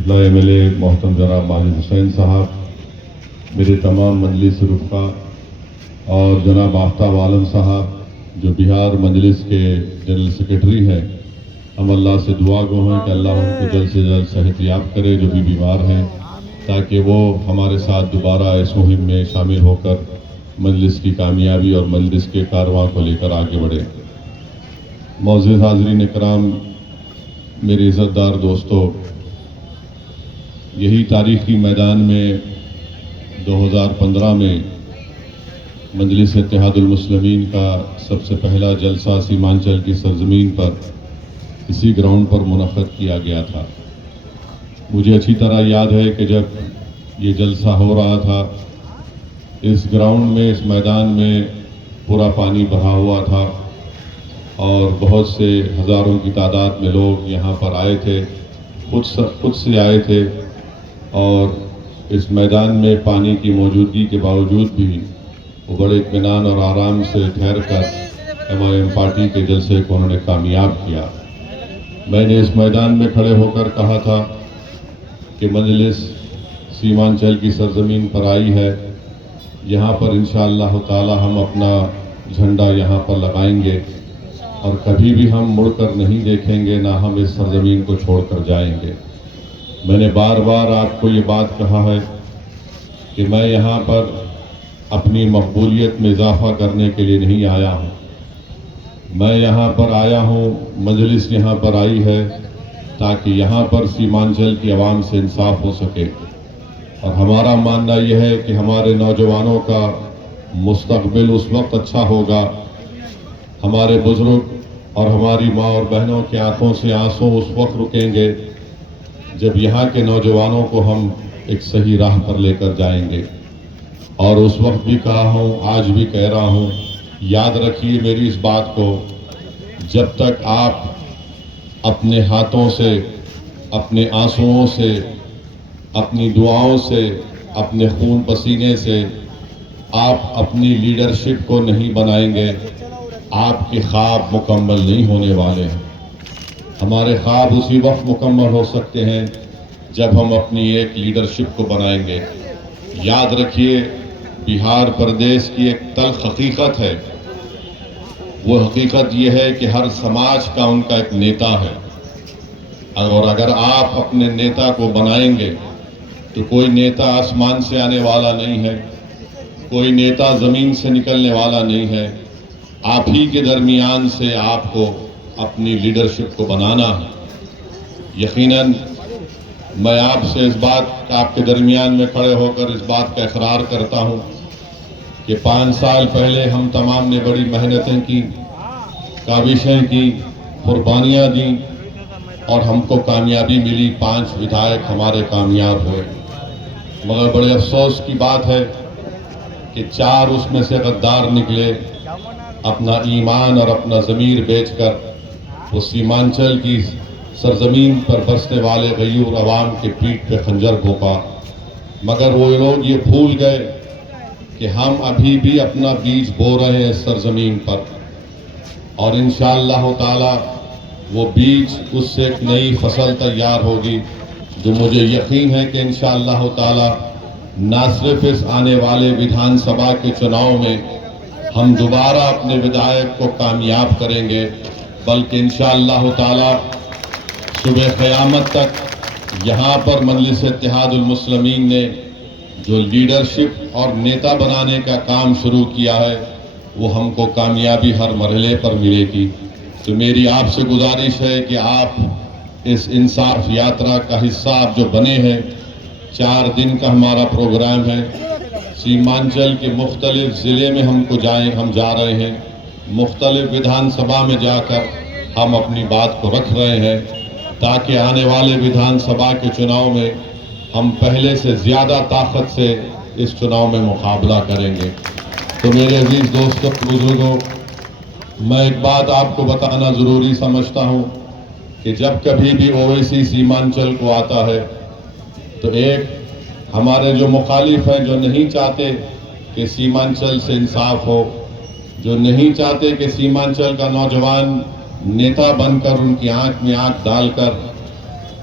اطلاع MLA محترم جناب ماجد حسین صاحب، میرے تمام مجلس رفقا اور جناب آفتاب عالم صاحب جو بہار مجلس کے جنرل سیکرٹری ہیں، ہم اللہ سے دعا گو ہیں کہ اللہ ان کو جلد سے جلد صحت یاب کرے جو بھی بیمار ہیں، تاکہ وہ ہمارے ساتھ دوبارہ اس مہم میں شامل ہو کر مجلس کی کامیابی اور مجلس کے کاررواں کو لے کر آگے بڑھیں۔ معزز حاضرین کرام، میرے عزت دار دوستو، یہی تاریخی میدان میں 2015 میں مجلس اتحاد المسلمین کا سب سے پہلا جلسہ سیمانچل کی سرزمین پر اسی گراؤنڈ پر منعقد کیا گیا تھا۔ مجھے اچھی طرح یاد ہے کہ جب یہ جلسہ ہو رہا تھا، اس گراؤنڈ میں، اس میدان میں پورا پانی بھرا ہوا تھا اور بہت سے ہزاروں کی تعداد میں لوگ یہاں پر آئے تھے، خود سے آئے تھے، اور اس میدان میں پانی کی موجودگی کے باوجود بھی وہ بڑے اطمینان اور آرام سے ٹھہر کر MIM پارٹی کے جلسے کو انہوں نے کامیاب کیا۔ میں نے اس میدان میں کھڑے ہو کر کہا تھا کہ مجلس سیمانچل کی سرزمین پر آئی ہے، یہاں پر انشاءاللہ تعالی ہم اپنا جھنڈا یہاں پر لگائیں گے اور کبھی بھی ہم مڑ کر نہیں دیکھیں گے، نہ ہم اس سرزمین کو چھوڑ کر جائیں گے۔ میں نے بار بار آپ کو یہ بات کہا ہے کہ میں یہاں پر اپنی مقبولیت میں اضافہ کرنے کے لیے نہیں آیا ہوں، میں یہاں پر آیا ہوں، مجلس یہاں پر آئی ہے تاکہ یہاں پر سیمانچل کی عوام سے انصاف ہو سکے، اور ہمارا ماننا یہ ہے کہ ہمارے نوجوانوں کا مستقبل اس وقت اچھا ہوگا، ہمارے بزرگ اور ہماری ماں اور بہنوں کی آنکھوں سے آنسو اس وقت رکیں گے جب یہاں کے نوجوانوں کو ہم ایک صحیح راہ پر لے کر جائیں گے۔ اور اس وقت بھی کہا ہوں، آج بھی کہہ رہا ہوں، یاد رکھیے میری اس بات کو، جب تک آپ اپنے ہاتھوں سے، اپنے آنسوؤں سے، اپنی دعاؤں سے، اپنے خون پسینے سے آپ اپنی لیڈرشپ کو نہیں بنائیں گے، آپ کے خواب مکمل نہیں ہونے والے ہیں۔ ہمارے خواب اسی وقت مکمل ہو سکتے ہیں جب ہم اپنی ایک لیڈرشپ کو بنائیں گے۔ یاد رکھیے، بہار پردیش کی ایک تلخ حقیقت ہے، وہ حقیقت یہ ہے کہ ہر سماج کا ان کا ایک نیتا ہے، اور اگر آپ اپنے نیتا کو بنائیں گے تو کوئی نیتا آسمان سے آنے والا نہیں ہے، کوئی نیتا زمین سے نکلنے والا نہیں ہے، آپ ہی کے درمیان سے آپ کو اپنی لیڈرشپ کو بنانا ہے۔ یقیناً میں آپ سے اس بات آپ کے درمیان میں کھڑے ہو کر اس بات کا اقرار کرتا ہوں کہ 5 سال پہلے ہم تمام نے بڑی محنتیں کی، کاوشیں کی، قربانیاں دیں، اور ہم کو کامیابی ملی، 5 ودھائک ہمارے کامیاب ہوئے، مگر بڑے افسوس کی بات ہے کہ 4 اس میں سے غدار نکلے، اپنا ایمان اور اپنا ضمیر بیچ کر وہ سیمانچل کی سرزمین پر بسنے والے غیور عوام کے پیٹھ پہ خنجر گھونپا، مگر وہ لوگ یہ بھول گئے کہ ہم ابھی بھی اپنا بیج بو رہے ہیں اس سرزمین پر، اور انشاءاللہ تعالی وہ بیج، اس سے ایک نئی فصل تیار ہوگی، جو مجھے یقین ہے کہ انشاءاللہ تعالی نہ صرف اس آنے والے وِدھان سبھا کے چناؤ میں ہم دوبارہ اپنے ودھائک کو کامیاب کریں گے، بلکہ انشاءاللہ تعالی صبح قیامت تک یہاں پر مجلس اتحاد المسلمین نے جو لیڈرشپ اور نیتا بنانے کا کام شروع کیا ہے، وہ ہم کو کامیابی ہر مرحلے پر ملے گی۔ تو میری آپ سے گزارش ہے کہ آپ اس انصاف یاترا کا حصہ آپ جو بنے ہیں، 4 دن کا ہمارا پروگرام ہے، سیمانچل کے مختلف ضلع میں ہم جا رہے ہیں، مختلف ودھان سبھا میں جا کر ہم اپنی بات کو رکھ رہے ہیں، تاکہ آنے والے ودھان سبھا کے چناؤ میں ہم پہلے سے زیادہ طاقت سے اس چناؤ میں مقابلہ کریں گے۔ تو میرے عزیز دوستو، بزرگوں، میں ایک بات آپ کو بتانا ضروری سمجھتا ہوں کہ جب کبھی بھی OWC سیمانچل کو آتا ہے تو ایک ہمارے جو مخالف ہیں، جو نہیں چاہتے کہ سیمانچل سے انصاف ہو، جو نہیں چاہتے کہ سیمانچل کا نوجوان نیتا بن کر ان کی آنکھ میں آنکھ ڈال کر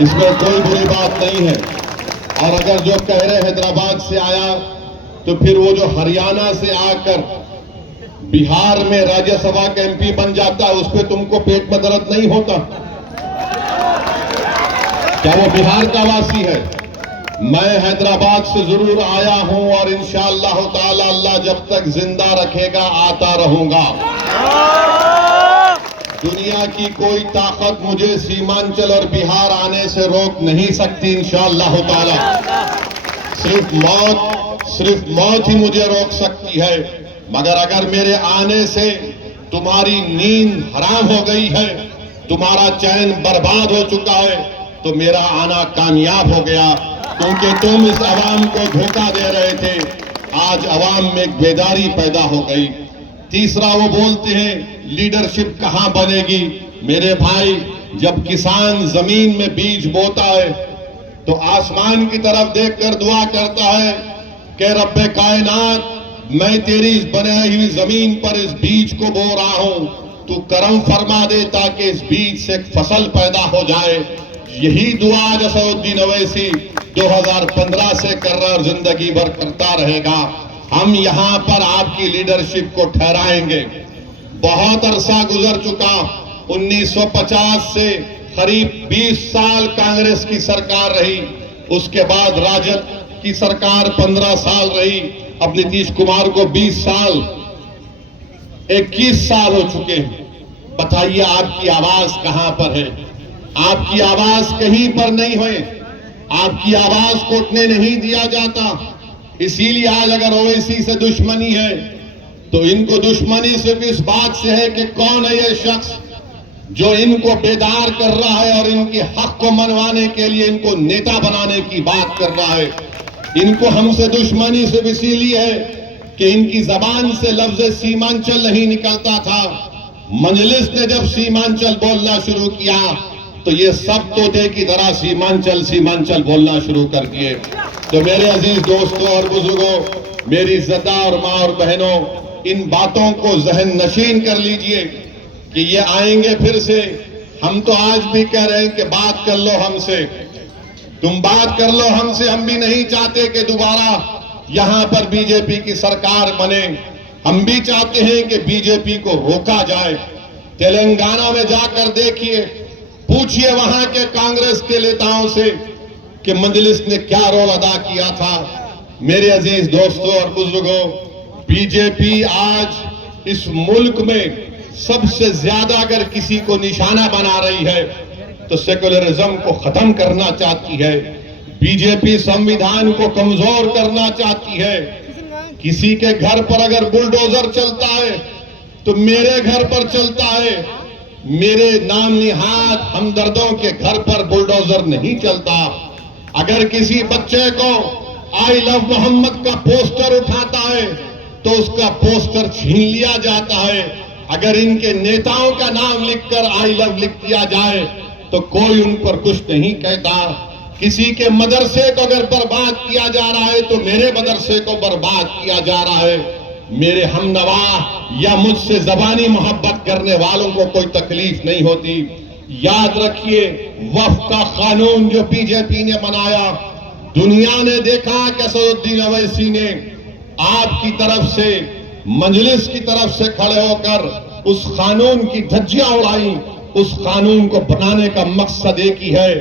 اس میں کوئی بری بات نہیں ہے. اور اگر جو کہہ رہے حیدرآباد سے آیا تو پھر وہ جو ہریانہ سے آ کر بہار میں راجیہ سبھا کا ایم پی بن جاتا ہے، اس پہ تم کو پیٹ میں درد نہیں ہوتا؟ کیا وہ بہار کا واسی ہے؟ میں حیدرآباد سے ضرور آیا ہوں اور انشاءاللہ تعالی اللہ جب تک زندہ رکھے گا آتا رہوں گا. دنیا کی کوئی طاقت مجھے سیمانچل اور بہار آنے سے روک نہیں سکتی انشاءاللہ تعالی. صرف موت ہی مجھے روک سکتی ہے. مگر اگر میرے آنے سے تمہاری نیند حرام ہو گئی ہے، تمہارا چین برباد ہو چکا ہے، تو میرا آنا کامیاب ہو گیا. کیونکہ تم اس عوام کو دھوکہ دے رہے تھے. آج عوام میں ایک بیداری پیدا ہو گئی. تیسرا وہ بولتے ہیں لیڈرشپ کہاں بنے گی؟ میرے بھائی، جب کسان زمین میں بیج بوتا ہے تو آسمان کی طرف دیکھ کر دعا کرتا ہے کہ رب کائنات، میں تیری اس بنائی ہوئی زمین پر اس بیج کو بو رہا ہوں، تو کرم فرما دے تاکہ اس بیج سے ایک فصل پیدا ہو جائے. یہی دعا اسد الدین اویسی 2015 سے کر رہا اور زندگی بھر کرتا رہے گا. ہم یہاں پر آپ کی لیڈرشپ کو ٹھہرائیں گے. بہت عرصہ گزر چکا. 1950 سے قریب 20 سال کانگریس کی سرکار رہی. اس کے بعد راجد کی سرکار 15 سال رہی. اب نتیش کمار کو 20 سال 21 سال ہو چکے ہیں. بتائیے آپ کی آواز کہاں پر ہے؟ آپ کی آواز کہیں پر نہیں ہوئے. آپ کی آواز کو اٹھنے نہیں دیا جاتا. اسی لیے آج اگر اویسی سے دشمنی ہے تو ان کو دشمنی صرف اس بات سے ہے کہ کون ہے یہ شخص جو ان کو بیدار کر رہا ہے اور ان کے حق کو منوانے کے لیے ان کو نیتا بنانے کی بات کر رہا ہے. ان کو ہم سے دشمنی صرف اسی لیے ہے کہ ان کی زبان سے لفظ سیمانچل نہیں نکلتا تھا. مجلس نے جب سیمانچل بولنا شروع کیا تو یہ سب طوطے کی طرح سیمانچل سیمانچل بولنا شروع کر دیے. تو میرے عزیز دوستوں اور بزرگوں، میری عزتاں اور ماں اور بہنوں، ان باتوں کو ذہن نشین کر لیجئے کہ یہ آئیں گے پھر سے. ہم تو آج بھی کہہ رہے ہیں کہ بات کر لو ہم سے، تم بات کر لو ہم سے. ہم بھی نہیں چاہتے کہ دوبارہ یہاں پر بی جے پی کی سرکار بنے. ہم بھی چاہتے ہیں کہ بی جے پی کو روکا جائے. تلنگانہ میں جا کر دیکھیے، پوچھئے وہاں کے کانگریس کے نیتاؤں سے کہ مجلس نے کیا رول ادا کیا تھا. میرے عزیز دوستوں اور بزرگوں، بی جے پی آج اس ملک میں سب سے زیادہ اگر کسی کو نشانہ بنا رہی ہے تو سیکولرزم کو ختم کرنا چاہتی ہے. بی جے پی سنویدھان کو کمزور کرنا چاہتی ہے. کسی کے گھر پر اگر بلڈوزر چلتا ہے تو میرے گھر پر چلتا ہے. میرے نام نہاد ہمدردوں کے گھر پر بلڈوزر نہیں چلتا. اگر کسی بچے کو آئی لو محمد کا پوسٹر اٹھاتا ہے تو اس کا پوسٹر چھین لیا جاتا ہے. اگر ان کے نیتاؤں کا نام لکھ کر آئی لو لکھ دیا جائے تو کوئی ان پر کچھ نہیں کہتا. کسی کے مدرسے کو اگر برباد کیا جا رہا ہے تو میرے مدرسے کو برباد کیا جا رہا ہے. میرے ہمنوا یا مجھ سے زبانی محبت کرنے والوں کو کوئی تکلیف نہیں ہوتی. یاد رکھیے، وفد کا قانون جو بی جے پی نے بنایا، دنیا نے دیکھا کہ اسد الدین اویسی نے آپ کی طرف سے، مجلس کی طرف سے کھڑے ہو کر اس قانون کی دھجیاں اڑائیں. اس قانون کو بنانے کا مقصد ایک ہی ہے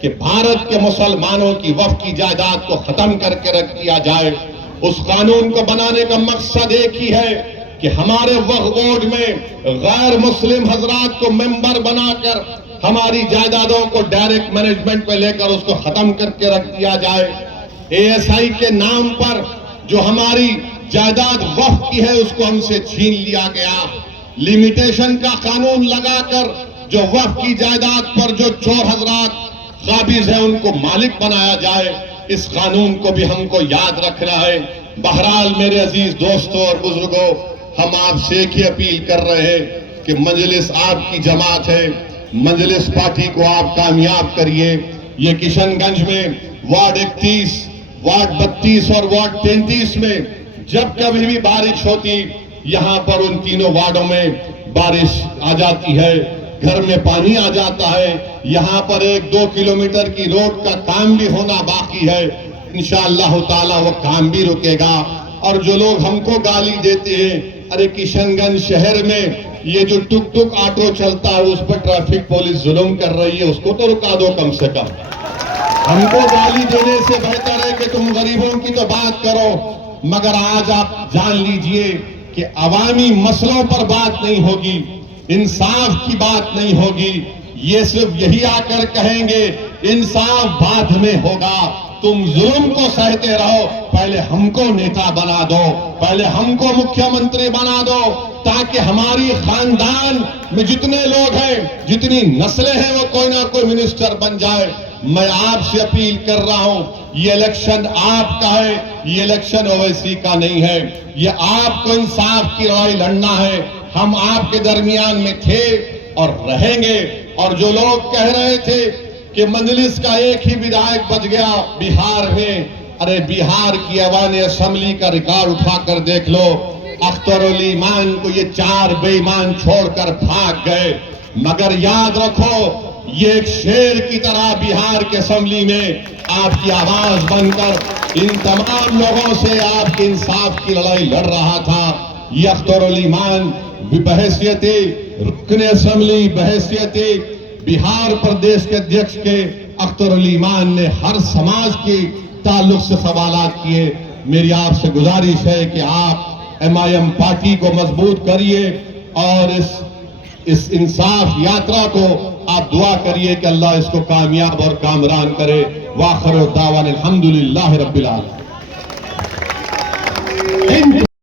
کہ بھارت کے مسلمانوں کی وقف کی جائیداد کو ختم کر کے رکھ دیا جائے. اس قانون کو بنانے کا مقصد ایک ہی ہے کہ ہمارے وقف بورڈ میں غیر مسلم حضرات کو ممبر بنا کر ہماری جائیدادوں کو ڈائریکٹ مینجمنٹ پہ لے کر اس کو ختم کر کے رکھ دیا جائے. اے ایس آئی کے نام پر جو ہماری جائیداد وقف کی ہے اس کو ہم سے چھین لیا گیا. لیمیٹیشن کا قانون لگا کر جو وقف کی جائیداد پر جو چور حضرات قابض ہیں ان کو مالک بنایا جائے. اس قانون کو بھی ہم کو یاد رکھنا ہے. بہرحال میرے عزیز دوستوں اور بزرگوں، ہم آپ سے ایک ہی اپیل کر رہے ہیں کہ مجلس آپ کی جماعت ہے. مجلس پارٹی کو آپ کامیاب کریے. یہ کشن گنج میں وارڈ 31، وارڈ 32 اور وارڈ 33 میں جب کبھی بھی بارش ہوتی، یہاں پر ان تینوں وارڈوں میں بارش آ جاتی ہے. گھر میں پانی آ جاتا ہے. یہاں پر 1-2 کلومیٹر کی روڈ کا کام بھی ہونا باقی ہے. انشاءاللہ تعالی وہ کام بھی رکے گا. اور جو لوگ ہم کو گالی دیتے ہیں، ارے کشن گنج شہر میں یہ جو ٹک ٹک آٹو چلتا ہے اس پر ٹریفک پولیس ظلم کر رہی ہے، اس کو تو رکا دو کم سے کم. ہم کو گالی دینے سے بہتر ہے کہ تم غریبوں کی تو بات کرو. مگر آج آپ جان لیجئے کہ عوامی مسئلوں پر بات نہیں ہوگی، انصاف کی بات نہیں ہوگی. یہ صرف یہی آ کر کہیں گے انصاف بعد میں ہوگا. تم ظلم کو سہتے رہو، پہلے ہم کو نیتا بنا دو، پہلے ہم کو مکھیہ منتری بنا دو، تاکہ ہماری خاندان میں جتنے لوگ ہیں، جتنی نسلیں ہیں، وہ کوئی نہ کوئی منسٹر بن جائے. میں آپ سے اپیل کر رہا ہوں، یہ الیکشن آپ کا ہے، یہ الیکشن اویسی کا نہیں ہے. یہ آپ کو انصاف کی لڑائی لڑنا ہے. ہم آپ کے درمیان میں تھے اور رہیں گے. اور جو لوگ کہہ رہے تھے کہ مجلس کا ایک ہی ودھائک بچ گیا بہار میں، ارے بہار کی عوام اسمبلی کا ریکارڈ اٹھا کر دیکھ لو. اختر علی ایمان کو یہ 4 بے ایمان چھوڑ کر بھاگ گئے. مگر یاد رکھو، یہ ایک شیر کی طرح بہار کے اسمبلی میں آپ کی آواز بن کر ان تمام لوگوں سے آپ کے انصاف کی لڑائی لڑ رہا تھا. یہ اختر علی ایمان بحیثیت رکن اسمبلی، بحیثیت بہار پردیش کے ادھیکش کے اختر علی ایمان نے ہر سماج کے تعلق سے سوالات کیے. میری آپ سے گزارش ہے کہ آپ ایم پارٹی کو مضبوط کریے اور اس انصاف یاترا کو آپ دعا کریے کہ اللہ اس کو کامیاب اور کامران کرے. وآخر دعوانا الحمدللہ رب العالمین.